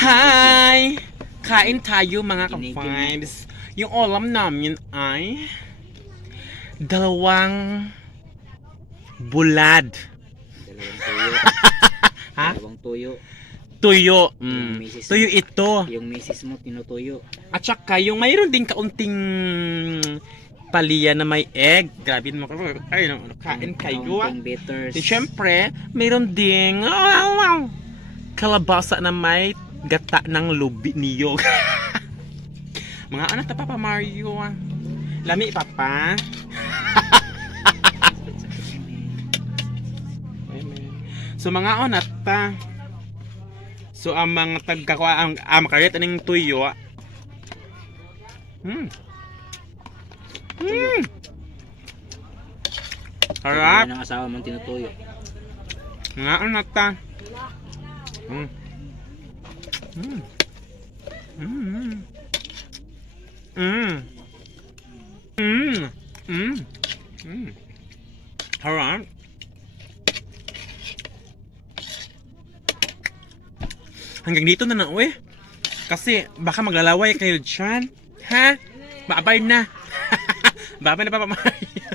Hi! Kain tayo mga ka-vibes. Yung ulam namin ay dalawang bulad. Dalawang tuyo. Ha? Dalawang tuyo. Tuyo. Yung misis Tuyo mo. ito. Yung misis mo tinutuyo. At saka yung mayroon din kaunting paliya na may egg. Grabe naman. Ay, kain kayo. Kaunting bitters. Siyempre, mayroon ding kalabasa na may gata ng lubi niyo. Mga anak na Papa Mario. Lami Papa. So mga anak pa. So ang mga tagkakwa ang makarit aning tuyo. Harap. Yan ang asawa mong tinutuyo. Mga anak ta. Harap. Hanggang dito na na, uwi. Kasi baka maglalaway kayo dyan. Ha? Babay na. Babay na Papa Mario.